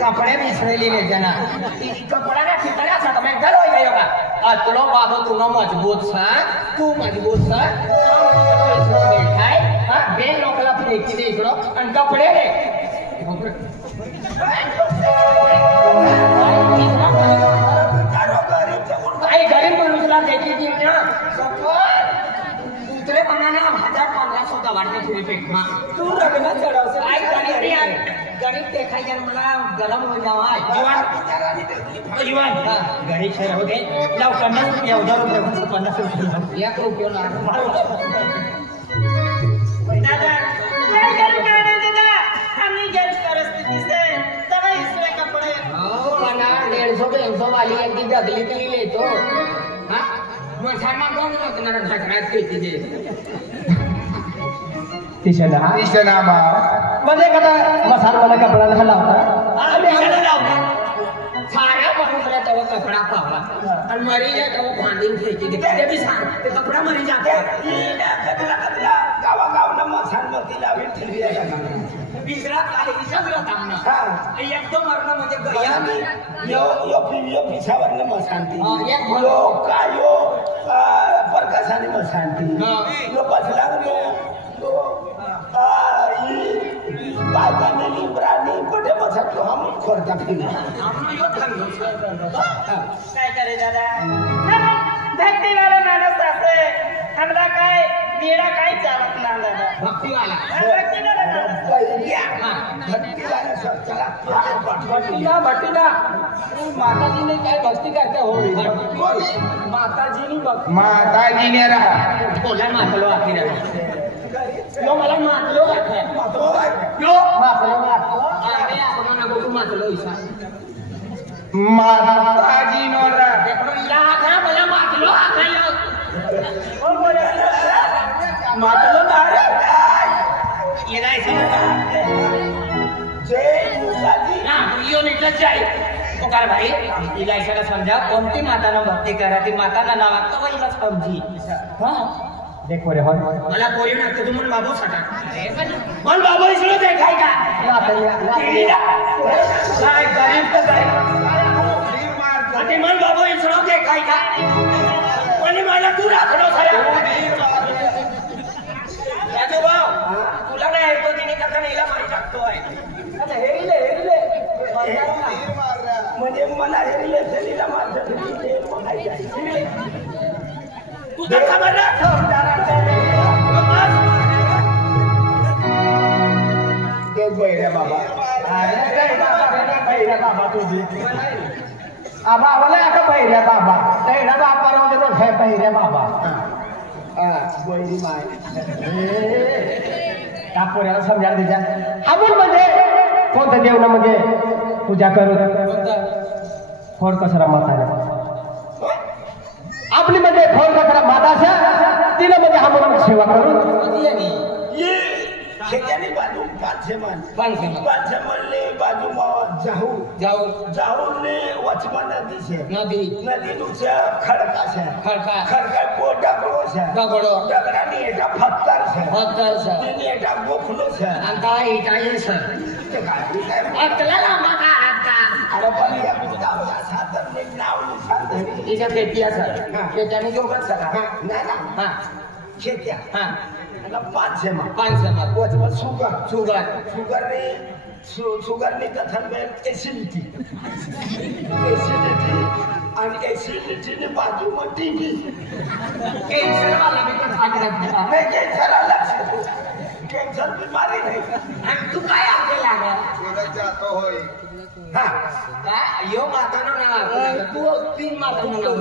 कपड़े भी इसराइली ले जाना कपड़ा ना कितना सा तो मैं घर हो गया होगा अतलो बाबू तुम मजबूत सा तू मजबूत सा बैठा है हां बे लोकला फेंकी दे इकड़ो अन कपड़े रे आई गरीब मनुष्यला देखी थी ना दूसरे बनाना 1500 का वाटते फिर पेटमा तू रगना चढ़ाव से आई गरीब देखाई जन मला गरम हो जावा जीवन गरीब से हो दे लाव 50 रुपया उधार रुपये 50 रुपया 1 रुपया ना दादा काय करू दादा हमनी गरीब परिस्थिति से तवे इसमें कपड़े ओ बना 150 वाली एक दी अगली के लिए तो हां मसाला कौन मत ना ढकरात के दे तिसना मा म्हणजे कदा मसाला मला कपडा घाला होता आम्ही घाला लावता सारा मनुष्याला तवा कपडा पावला आणि मरी जाय तवा भांडीन फेकी दे ते भी सांग ते कपडा मरी जाते कदला गावा मसालमती लावी ठेवी आहे बिसरा काय सगळं थांबना एकदम मरण म्हणजे गया यो पिछावरनं मसांती यो कायो परकासाने मसांती यो बसलांनो बागाने लिब्रानी बड़े मसा तो हम खोरता फिर हमने यो ठंडो काय करे दादा भक्ति वाला माणूस असे हमरा काय मेरा काय चालत ना दादा भक्ति वाला सब चला भट्टीना माता जी ने क्या भक्ति करते हो माता जी ने रहा बोला मातलो आखिर यो मला मातलो यो मातलो अरे आपण ना बोलू मातलो इसा माता जी नो रा देखो या था मला मातलो आखायो और बोले मातलो ना ये नाही समजता जय मुसाजी ना यो निकल जाय ओकार भाई इलायशाला समजा कोणती माताना भक्ती करा ती माताना नाव तो वहीला समजी हां देखो रे मला पोरी ना तू मन बाबू सटा मन बाबू इसलो देखाय का काय गरीब तो काय आणि मन बाबू इसलो देखाय का कोणी मला तू राखलो सारा राजू भाऊ तुला नाही ऐकतो तिने कथा नेला मारी टाकतो आहे आता हेरिले म्हणजे मला हेरिले चलीला मारतो तुझा खबर ना रे बाबा अरे बाबा तुझी आबा वाला का पहिऱ्या बाबा तेरा बापा रो तो है पहिऱ्या बाबा गोयरी माय टापोऱ्याला समजा द्यायचा आपण म्हणजे कोणतं देव ना म्हणजे पूजा करू खोड कसरा माता आपली म्हणजे खोड कसरा माता तिला म्हणजे आपण सेवा करू खेत्याने बाजू पाचशे मनले बाजू जाऊन वचमा नदी नुकसा खडका दगडाने एका फत्तर एका गोखलो अरे पण या साधन नाव खेत्याने जो खेत्या पांच शुगर ने कथन में एसिडिटी और एसिडिटी ने बाजू में टीबी कैंसर वाला भी कथा करता है कैंसर अलग से कैंसर बीमारी नहीं तू काय आके लागा सोडत जातो होय हां काय यो माता नो नाव तू तीन माता नो नाव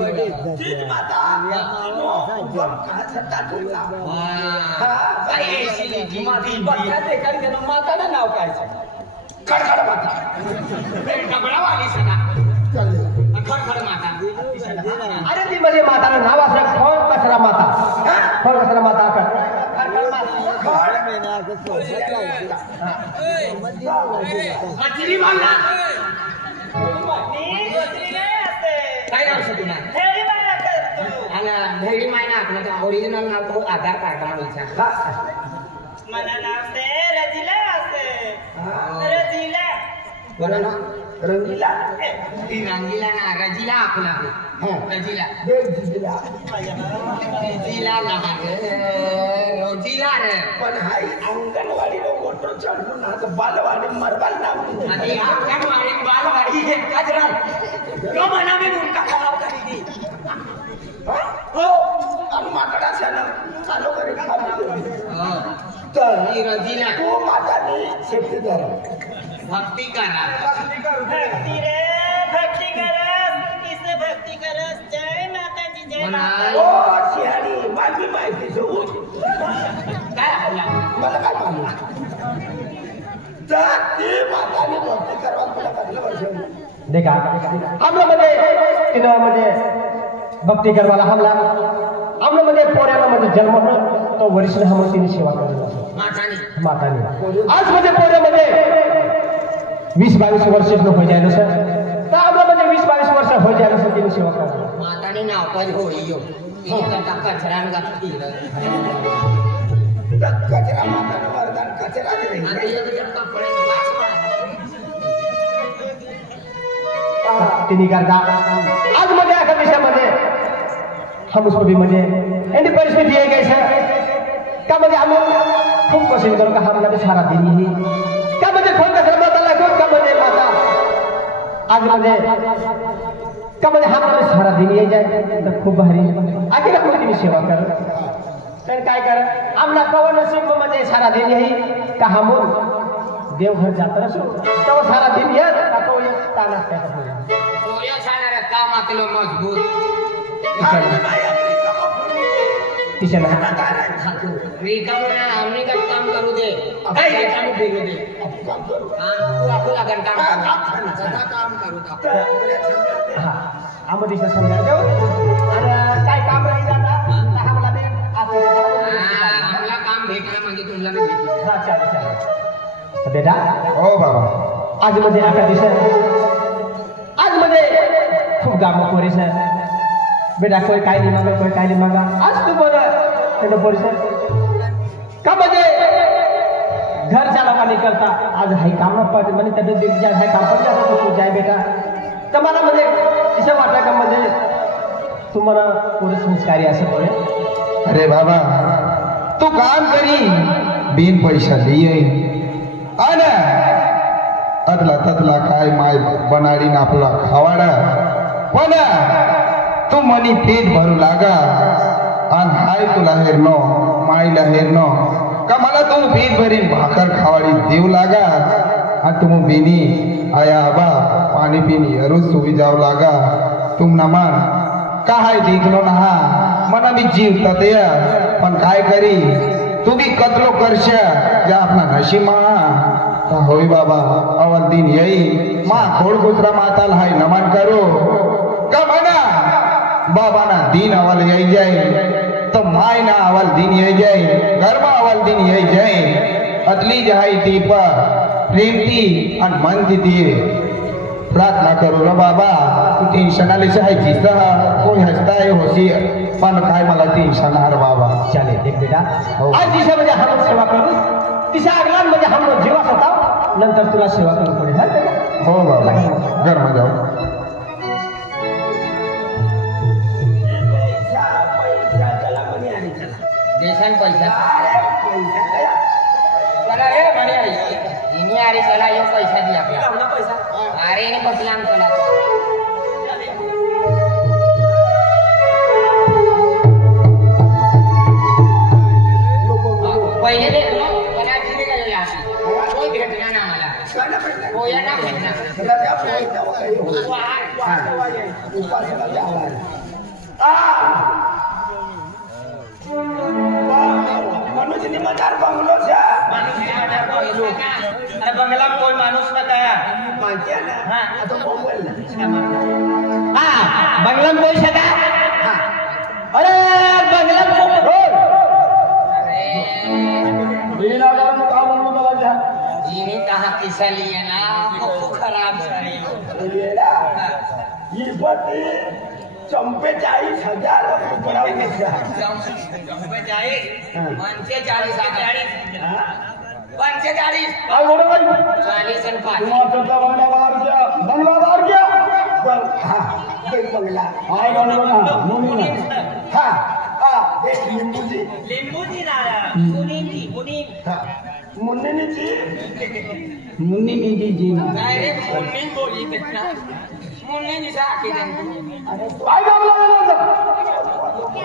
तीन माता नो उपम का सत्ता तुला हां काय एसिडिटी बच्चा देखा के माता ना नाव काय खडखड माता डबडा वाली सना खडखड माता अरे ती म्हणजे माताला नाव असलं कोण कसरा माता कोण कसरा माता मछली मारना काय नाव तुला धैर्य मायना आपलं ओरिजिनल नाव तो आधार कार्ड विचार मला नाव से रजिला असे रजिला बरं ना रंगीला रंगीला ना रजीला आपला रजीला रजीला लहान रोजीला रे पण हाय अंगणवाडी मोटर चढून आता बालवाडी मरबाल नाव आणि अंगणवाडी बालवाडी हे कचरा तो म्हणा मी मुंडका खराब करी दी हो आणि माकडा चालू करे हो तर ही रजीला तो माताने शेती करा भक्ती करा भक्ति रे भक्ति करस किसे भक्ति करस जय माताजी जय माता ओ शिहारी माझी माहिती देऊ काय आपला मला काय माहिती तर ती माताने भक्ती करवा तुला कसलं वर्ष देखा हमला मध्ये तिनं म्हणजे भक्ती करवाला हमला हमला मध्ये पोऱ्याला म्हणजे जन्म तो वरिष्ठ हम तिने सेवा करत असतो माताने आज म्हणजे पोऱ्यामध्ये 20-22 वर्ष हो जाए सर तर हमला म्हणजे 20-22 वर्ष हो जाए सर तिने सेवा करत माताने नाव पण होईयो करता कचरा घातली कचरा माताने वरदान कचरा दे कपडे तिने करता आज मध्ये एका दिवसामध्ये हम उसको भी म्हणजे ऐसी परिस्थिति है कैसे का म्हणजे हम खूप कोशिश करू का हमला भी सारा दिन ही का म्हणजे फोन का माता लागो का म्हणजे माता आज म्हणजे का म्हणजे हमला सारा दिन ये जाए तर खूप भारी आखिर कोणती सेवा कर तर काय कर आमना कवन नसीब म्हणजे सारा दिन यही का हम देवघर जात असो तो सारा दिन ये का तो एक ताना त्याचा पोया छाणार काम आपलं मजबूत तिच्या रिकामना आम्ही काय काम करू दे काय रिकामी फिरू दे काम करू आपलं लागन काम करू हा आम्ही दिशा समजा देऊ आणि काय काम राही जाता आम्हाला बी आम्हाला काम भेटलं म्हणजे तुला मी भेटलं हा चालेल चालेल बेटा हो बाबा आज म्हणजे एका दिवसा आज म्हणजे खूप गाम पोरीस बेटा कोई काय नाही मागा कोई काय नाही मागा आज तू बरं त्यानं पोरीस का म्हणजे घर चालवा नाही करता आज हाई काम न पड म्हणजे तब्येत बिघ जाय हाय काम पण जास्त तू जाय बेटा तर मला म्हणजे असं वाटतं का म्हणजे तुम्हाला पोरी संस्कारी असं बोले अरे बाबा तू काम करी बिन पैसा लिए आना अदला तदला काय माय बनाडी आपला खावाडा पण तू मनी पेट भरू लागा आणि हाय तुला हेरनो माईला हेरनो का मला तू पेट भरीन भाकर खावाडी देऊ लागा आणि तुम बिनी आया आबा पाणी पिणी रोज सुविधा लागा तुम ना मान काय देखलो ना हा मना मी जीव ततया पण काय करी तू भी कतलो करशा या अपना नशीमा होई बाबा अवल दिन यही माँ खोड़ गुजरा माताल हाय नमन करो कब ना बाबा ना दिन अवल यही जाए तो माय ना अवल दिन यही जाए घर में अवल दिन यही जाए अतली जाए दीपा प्रेमती और मन दिए प्रार्थना करो रे बाबा तू टेंशन आले से हाय जिसता कोई हंसता है होशी पण काय मला टेंशन हार बाबा चालेल देख बेटा आज दिशा म्हणजे हम सेवा करू तिच्या अगलान म्हणजे हम जीवा होता नंतर तुला सेवा करू पडेल हा हो बाबा घर में जाओ देशान पैसा चला रे म्हणे इनी अरे चला यो पैसा दे आपल्याला पैसा अरे ने बसलाम चला पहिले दे मला दिले का याची कोई भेटणार ना मला कोया ना भेटणार मनुष्य निमदार बंगलो से अरे बंगला कोई माणूस ना काय माहिती आहे ना आता मोबाईल हा बंगला कोई सदा अरे बंगला ये कहा किसा लिया ना खूप खराब झाली ये पति चंपे 40,000 चंपे 40 40 45 काय बोला भाई 40 आणि 5 हिमाचलचा बंगला बाहेर घ्या हा देख बंगला हाय बंगला मुनी हा देख लिंबूजी लिंबूची दादा कुणीची कुणी मुन्नीची मुन्नी जी डायरेक्ट मुन्नी बोली ना मुन्नी साखी काय काम लागलं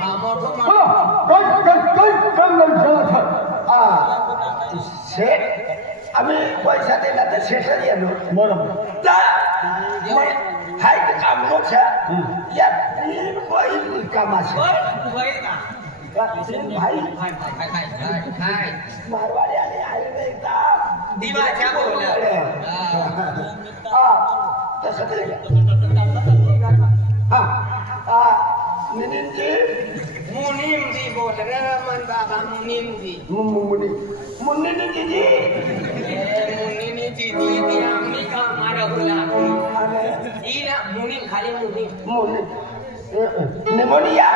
हा मोठो शेठ आम्ही पैसा दिला तर शेठच येलो बरोबर हाय तर काम मोठ्या या 3 बैल कामाचे तीन भाई मारवाडी आले आले नाही का दिवाच्या बोल तसं मुनीम जी बोल रे मन बाबा मुनीम जी मुन्नी जी मुन्नी जी ती आम्ही का मारवला ना मुनीम खाली मुनीम निमोनिया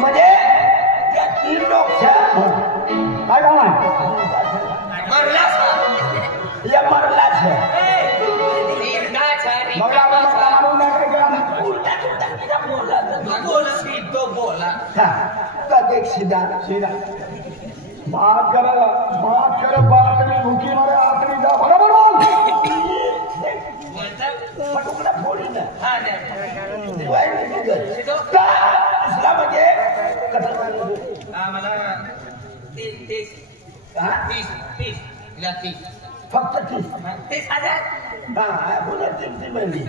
म्हणजे या 3 लोकच्या काय काम आहे मरलाच या मरलाच सीधा बात करो बात में भूखी मरे आखिरी जा बराबर बोल पटुकड़ा फोड़ी ना दिवाई में निकल इसला म्हणजे मला 30 फक्त 30,000 बोला 30 महिने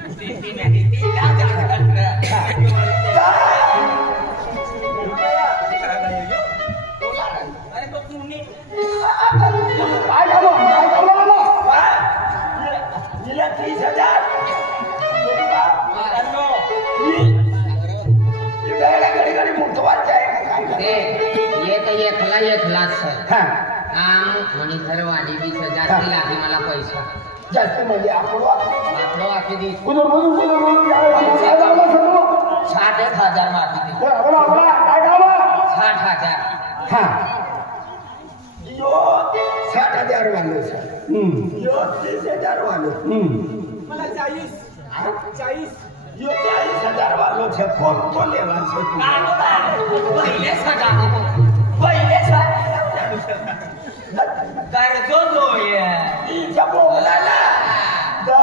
1 लाख म्हणे घरवाली 20,000 लागली मला पैसा जास्त म्हणजे आपण वापी दी 60,000 मागी दी 60,000 हा यो 60,000 वालो सर यो 30,000 वालो मला 40 यो 40,000 वालो छे फोन तो लेवा छे पहिले सगा कर्जो जोये इचा बोलाला दा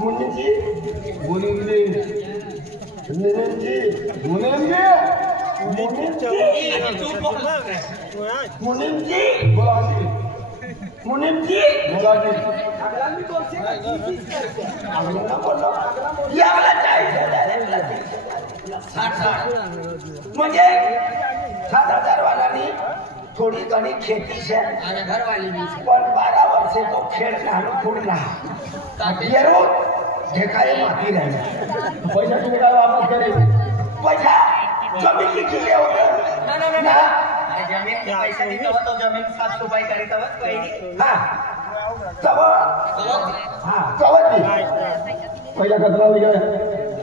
मुनीजी म्हणजे 7,000 वालानी थोड़ी घनी खेती से घर वाली भी पर 12 वर्षे तो खेल नानो फूटना ये रोज ढेकाए माती रहने पैसा तू का वापस करे पैसा जमीन लिखी ले होता ना जमीन के पैसा नहीं तो जमीन 7 रुपए करे तब पहिली हां तब हां तब पैसा कतरा हो गया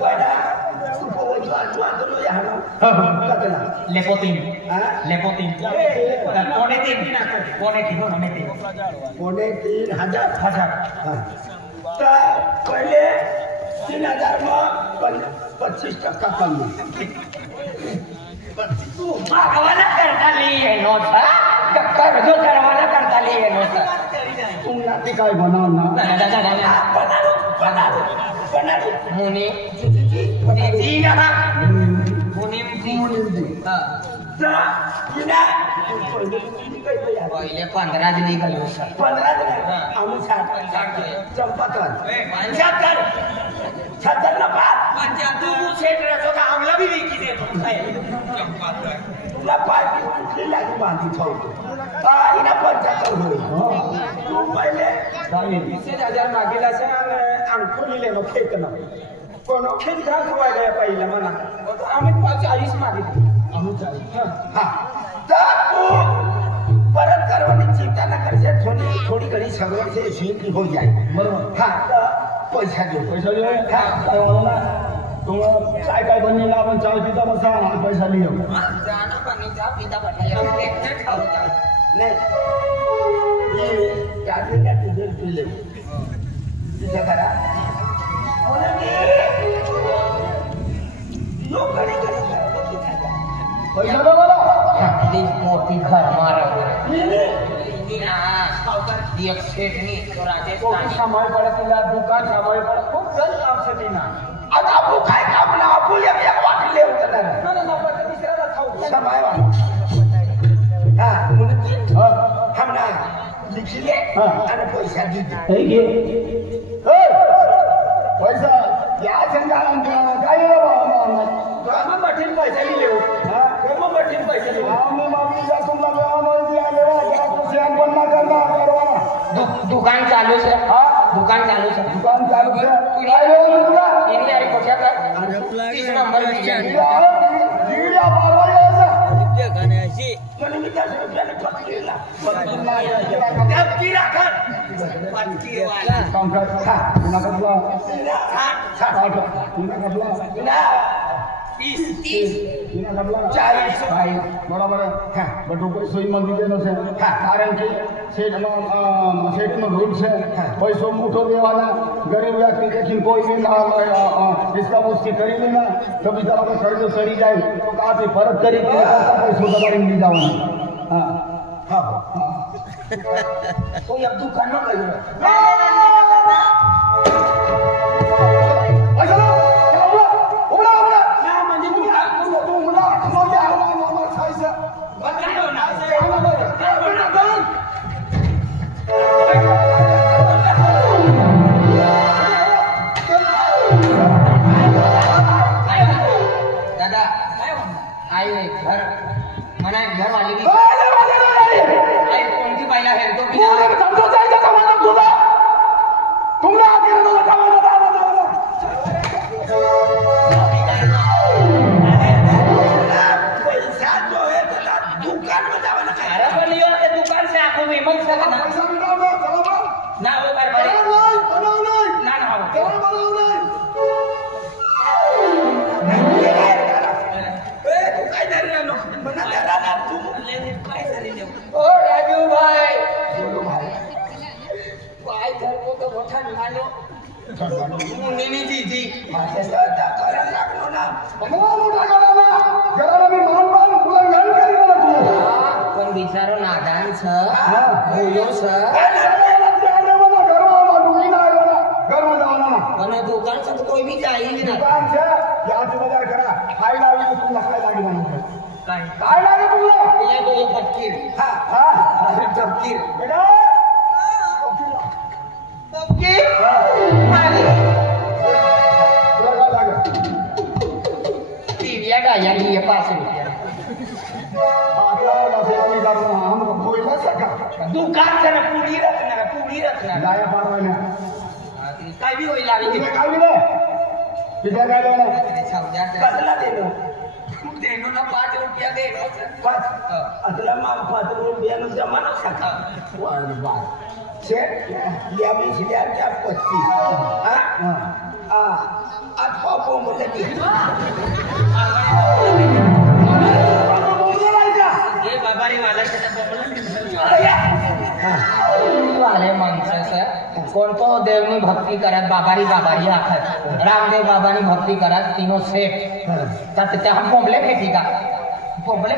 पैसा Lepotin. Pone 3,000. पहले 3,000 में 25% कम करवाना करता लिए नोट जो करवाना करता लिए नोट तुम नाती काय बनाओ ना बना दो मुनी जी ना मुनीम जी पहिले 15 दिली गेलो 15 दिली आम्ही 60 चंपाकन 75 ना बात 75 सेट रहतो का आमला भी लिखी दे चंपाकन तुला पाठी कुठली लागी बांधी ठेवतो इना 75 होईल तू पहिले 20,000 मागेला से अंकुर लिले नो खेत ना कोनो खेत घाल हुआ गया पहिले म्हणा आम्ही 40 मागितले आम्ही 40 हां तू परत करवानी चिंता न करजे थोड़ी घड़ी सगवड से शेती हो जाए बरोबर हां पैसा दे हां करवाना तुम काय बनलेला आपण चाय पिता बसा पैसा लियो जाना पाणी चा पिता बटाया ट्रॅक्टर खावता नाही त्यातल्या तुझे पिले तुझ्या घरात पैसा दो मला मोठी घर मारा एक शेटनी सांभाळ पडा तिला दुकान सांभाळ पडा खूप जण काम साठी ना आता आपण काय काम ना आपण एक वाटले होतं तिसऱ्याला खाऊ समय हा हम ना लिखले आणि पैसा दिले पैसा या काय कठीण पैसा दिले कठीण पैसे दुकान चालू से दुकान चालू से दुकान चालू तीस नंबर बरोबर बट रुपये सोई मंदिर છે કારણ કે શેઠનો રૂલ છે પૈસો મૂઠો દેવાના ગરીબ વ્યક્તિ देखिन कोई भी ना इसका मुश्किल करी लेना कभी जब अगर कर्ज सड़ी जाए तो काफी फर्क करी पैसों दबाई मिल जाओ हाँ कोई अब दुकान न करो दादा आई घर मना घर वाले भी आई कोणती पाहिला आहे तो भी पैसा जो है दुकान में जावाना काय अरे पण यो ते दुकान से आखो में मग सका ना ना हो काय बारी ना ना हो ओ राजू भाई काय करतो तो मोठा नानो मुन्नी दीदी करायला लागलो ना पण बिचारो नादान छ बोलो छ पण दुकान से कोई भी चाहिए ना काय ये तो ये फकीर अरे फकीर फकीर टीविया का यानी ये पास दुकान से ना पूरी रखना काय भी होई लावी कसला देनो ना 5 रुपया दे 5 अतला माल 5 रुपयानं जमाना सका शेठ या मिसल्याच्या 25 आज पापो मुले की ये बाबारी वाला वाले माणसाचं कोणतो देवनी भक्ती करत बाबारी आखत रामदेव बाबानी भक्ती करत तीनो सेठ तर त्या हम पोंबले भेटी का पोंबले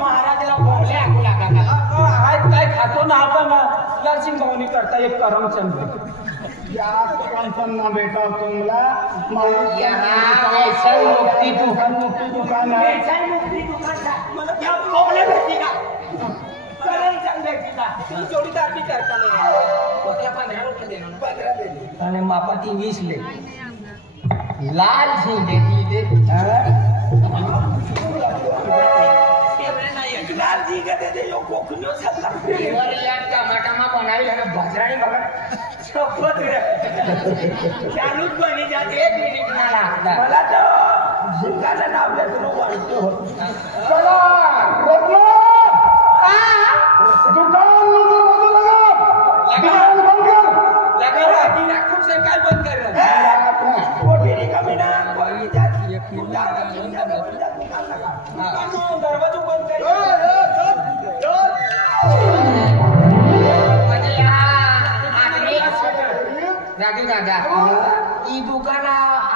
महाराजाला पोंबले आखू लागा आज काय खातो ना आपण नरसिंह भाऊनी करता एक करमचंद या करमचंद ना बेटा तुमला यहाँ ऐसा मुक्ति दुकान है मला त्या पोगले भेटी का जोडीदार भी करता नहीं 15 रुपये देना 15 दे आणि मापाती 20 ले लाल सिंह देती दे लाल जी का दे यो कोकनो सल्ला वर या टमाटामा बनावी आणि भजराणी बघा सोबत रे चालूच बनी जाते 1 मिनिट ना लागला मला तर झिंगाला नाव घेतो वाटतो चला रत्ना दुकान दुकान बंद कर लगा ती खूप से काय बंद कर वो तेरी कमी ना कोई जाती है दुकान लगा दादा ई दुकान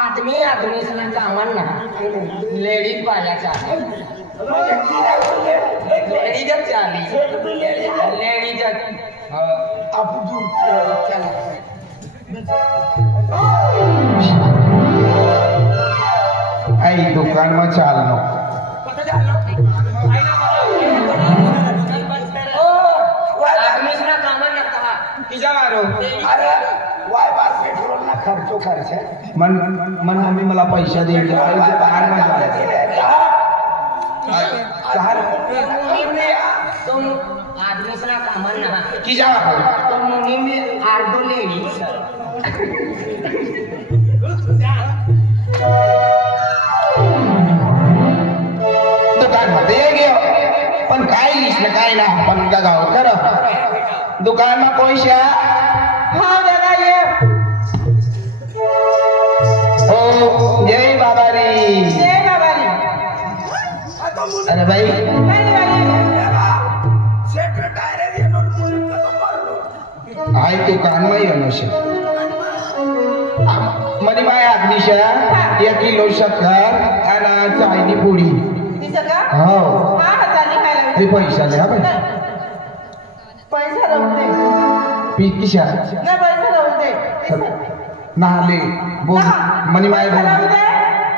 आदमी आदमीसना कामन ना लेडीज बाजाचा लेडीजच चाली लेडीजच आपण दूर चला आई दुकान में चालनो आदमीसना कामन ना कहा किजा मारो अरे वाय बार पेट्रोल ना खर्चो खर्च है मन मन मम्मी मला पैसा दे बाहर में तुम आदमीसना कामन ना की जा तो मुनी में आर्डो लेडीज दुकान मध्ये गेलो पण काय लिहिलं काय ना पण गाव कर दुकान में पैसा हाँ दादा ये ओ जय बाबा रे जय बाबा रे अरे भाई सेक्रेटरी ये नोट मुझे खत्म मारलो आई दुकान में ही अनुष्य मनी माय आदमीशा 1 किलो शक्कर आणि चायनी पुडी दिसं का हो हाँ हजारी खायला हे पैसा ले हा भाई पैसा राहू दे पी किशा नाही पैसा राहू दे नाले बोल मनी माय बोल राहू दे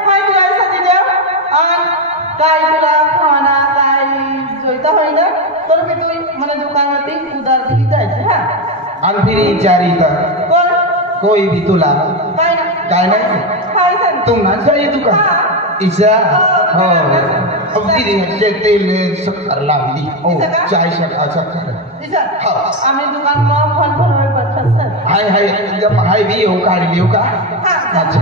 काय तुला साठी देव आणि काय तुला खाना काय जोईता होई ना तर मी तू मला दुकानावरती उधार दिली जायची हा आणि फिर विचारी तर कोण कोई भी तुला काय ना काय नाही काय सांग तुम ना जाई दुकान इसा हो अब फिर तेल शक्कर लागली ओ चाय शक्कर दिसं हो. आम्ही दुकान मग फोन भरवाय बसत सर हाय हाय एकदम हाय भी हो काढ लियो का हा अच्छा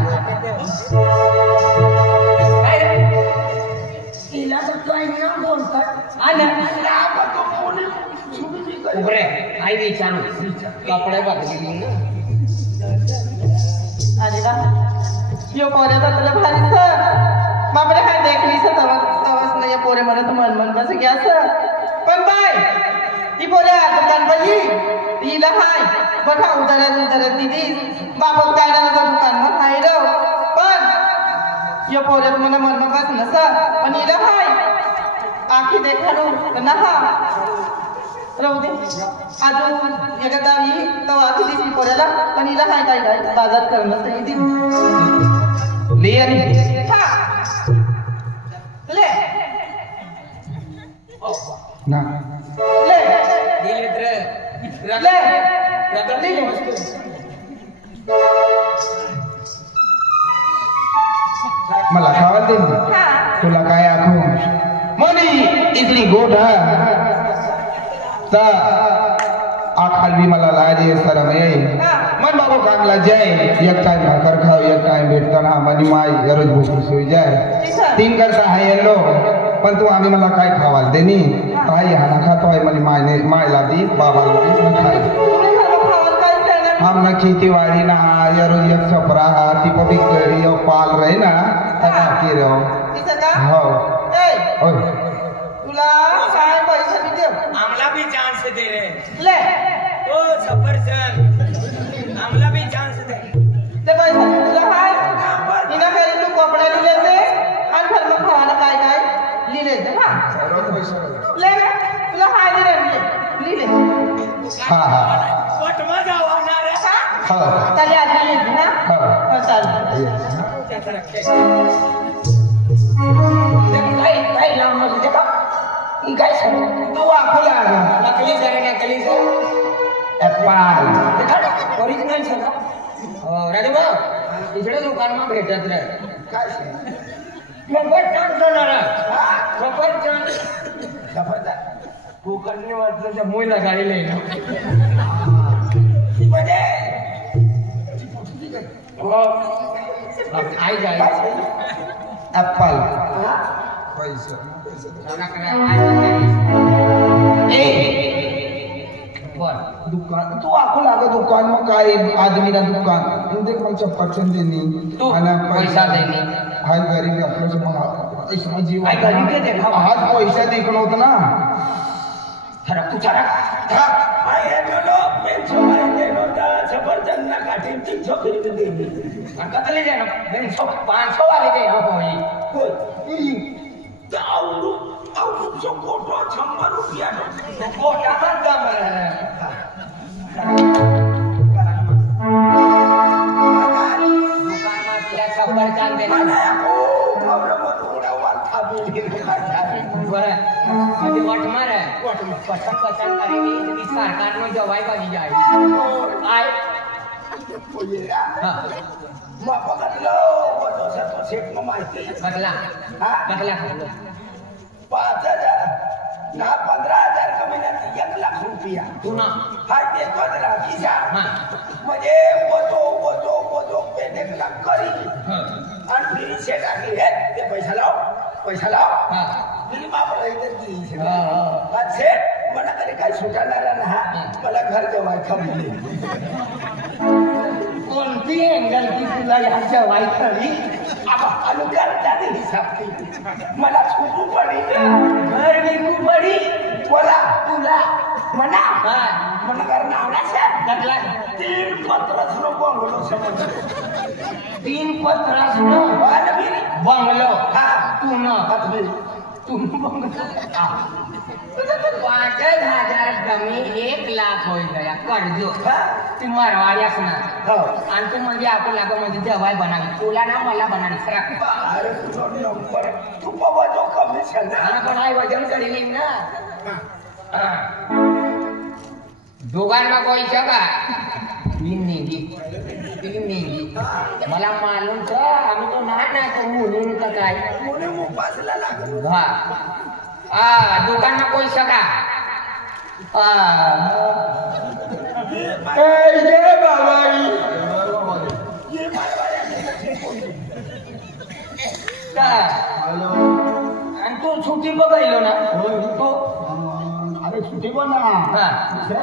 तिला तर काय ना बोलतात आणि आपण तो कोणी सुरू नाही उभरे आई विचारू कपडे बदली ना अरे वा यो पोरे तर तुला भारी सर बापरे काय देखली सर तवस नाही पोरे मला तर मन बस गया सर पण बाय ती पोरे दुकान बजी तिला हाय बघा उतरत दिदी बाबत काय ना दुकान मग हाय रो पण यो पोरे मला मन बस ना सर पण हिला हाय आखी देखालो ना हा राहू दे अजून एकदा ही तो आखी दिसली पोऱ्याला पण हिला हाय काय काय बाजार करणं सही देऊ लिया नी हा ले ना ले दिलेत रे ले रगडली मला खावायला दे ना. हा तुला काय आखू मनी इतनी गोड ता आखाल भी मला लाजे शरम येईल मन बाबू कामला जाय एक टाइम भाकर खाओ एक टाइम भेटताना मनी माय रोज भूखी सोई जाय 3 करता है येलो पण तू आम्ही मला काय खावाल देनी ताई हाना खातो आहे मनी मायने मायला दी बाबाला दी मी खाय तुम्ही सर्व खावाल काय करणार हमने खेती वाड़ी ना या रोज एक सपरा ती पबिक करी और पाल रहे ना तका की रहो दिसत का हो ए ओय तुला काय पैसे मी देऊ आमला भी चांस दे रे ले ओ सफरचंद आमला भी चांस दे ते पैसे तुला हाय हिना फेरी तू कपडे लिहिले ते आणि फल मग खावायला काय काय लिहिले ते हा ले तुला हाय दिले लिहिले हा हा वटमा जावणार हा हो चले आधी येते ना हो हो चालेल येस त्याचा रखे काय लावून नसते का ही काय सांग तू आखला नकली सर नकली sir Apple original sir Raju भाऊ इकडे दुकानमा भेटत रे काय मोफत चान्स देणार मोफत चान्स जबरदस्त कोकणने वाटलं मुई लगाडले ना म्हणजे आई जाय एप्पल हा पैसा बर दुकान तू आखो लागे दुकान में काय आदमी ना दुकान देख मग चप्पचन देनी तू आणि पैसा देनी हाय गरीब आपलं से मग ऐसा जीव हाय गरीब के देखा. हाच पैसा देखणं होतं ना सरक तू सरक आए नो बेंचो मारे देनो ता सफरजन ना काटी 300 खरीद देनी कतले देनो 500 वाले देनो कोई आवडू जो कोटो 100 रुपया तो कोटा पर दम दुकान में तिला छप्पर चाल देना बरं म्हणजे वटमार पसंत करेली की सरकारनं जवाई बनी जावी काय मग बघतलं तो सेट माहिती बघला बघला 5,000 10-15,000 कमी नाही 1 लाख रुपया पुन्हा हा देतो जरा किसा म्हणजे बोतो पेनेकला करी आणि फिरी सेट आली है ते पैसा लाव फिरी बापला इथं दी सेट मला तरी काय सुटाणार ना मला घर जवळ थांबली कोणती एंगल की तुला ह्या जवाई खरी अनुकरता हिसाब मला सुटू पडी घर विकू पडी बोला तुला म्हणा म्हणा घर नावला लागला 3 पत्र बंगलो समज 3 पत्र बंगलो तू न तू बंगलो 5,000 कमी 1 लाख होई गया कर्जो ती मरवाडी असणार आणि तू म्हणजे आपल्याला म्हणजे जवाई बनावी तुला ना मला बनावी तू बाबा जो कमिशन पण आई वजन करेली ना दोघांना कोई का नेगी मला मालूम था आम्ही तो ना तो मुलीन का काय मुली मुपासला लागलो दुकान में कोई सका ये बाबा ये आणि तू सुट्टी बघायलो ना तू अरे छुट्टी पण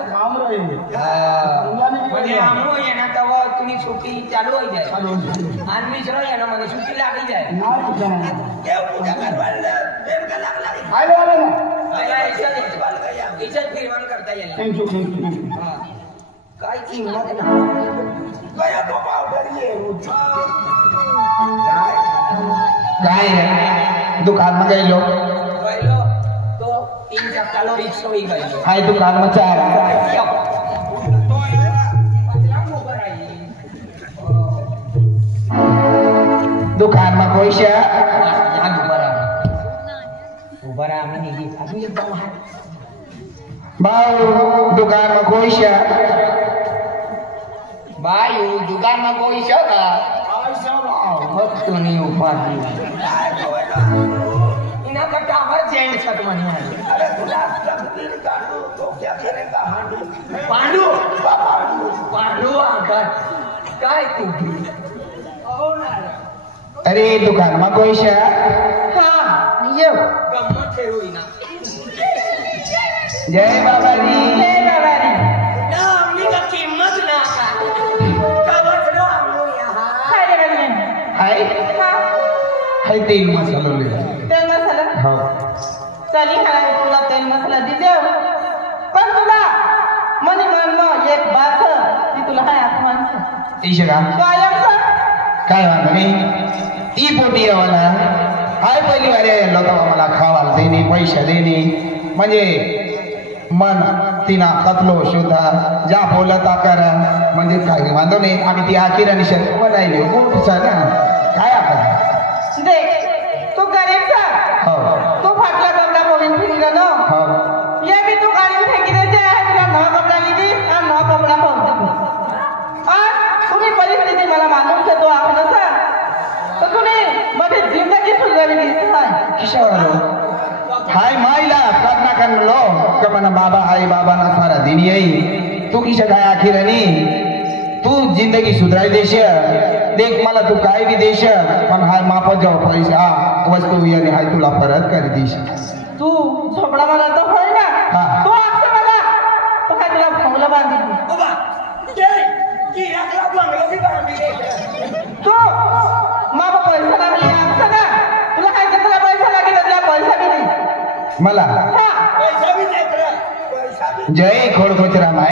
काम रे म्हणजे आम्ही ये ना तेव्हा तुम्ही सुट्टी चालू हो जाए आणि मिश्र ये ना म्हणजे सुट्टी लागी जाए इज्जत निर्माण करता येईल काय किंमत काय दुकान में गई लो तो 3 चक्का लो रिक्शा ही गई हाय दुकान में चार दुकान में कोई शे उभा आम्ही निघी अजून एक जाऊ बाऊ दुकान में कोई शे बायू दुकान में कोई शे का तू नहीं उपाधी इना कट्टा हमारे जेंट्स का तुम्हारी पांडू पांडू आकर काय तू अरे दुकान में कोई शे गम्मत ठेवू ना जय बाबा जी ना हमनी का कीमत ना कवच ना हमनो यहाँ हाय हाय 3 मसाला ले तेल मसाला हाँ चली हाँ तुला तेल मसाला दी देव पण तुला मनी मन एक बात ती तुला हाय आत्मान ईशरा कायम सा काय वांधा नाही ती पोटी वाला हाय पहिली वारे लोक मला खावाला देणे पैसा देणे म्हणजे मन तिना कतलो शोधा ज्या बोलत आकार म्हणजे काही वांधो नाही आम्ही ती आखीर आणि शर्त बनायली ना काय आपण देख तू गरीब सा हो तू फाटला कपडा पोवीन फिरला ना हो ये भी तू गाड़ी फेंकी दे जाए तुला नवा कपडा लीधी और नवा कपडा पोवते और तुम्ही परिस्थिती मला मालूम से तो आपण सा तो तूने माझी जिंदगी सुधारली दिसताय किशावर हाय मायला प्रार्थना कर लो कमना बाबा हाय बाबा ना सारा दिन यही तू किशा काय आखीर आणि तू जिंदगी सुधराई देश देख मला तू काय भी देश पण हाय मापत जाऊ पैसा वस्तू याने हाय तुला परत कर देश तू झोपडा मला तो होय ना हा. तो आखते मला तो काय तुला भोंगला बांधितली बाबा की राखला बंगलो की बांधली तू माप पैसा लागली आखते ना तुला काय तुला पैसा लागेल तुला पैसा बी नाही मला हा पैसा भी देख रहा जय खोडकोचरा माय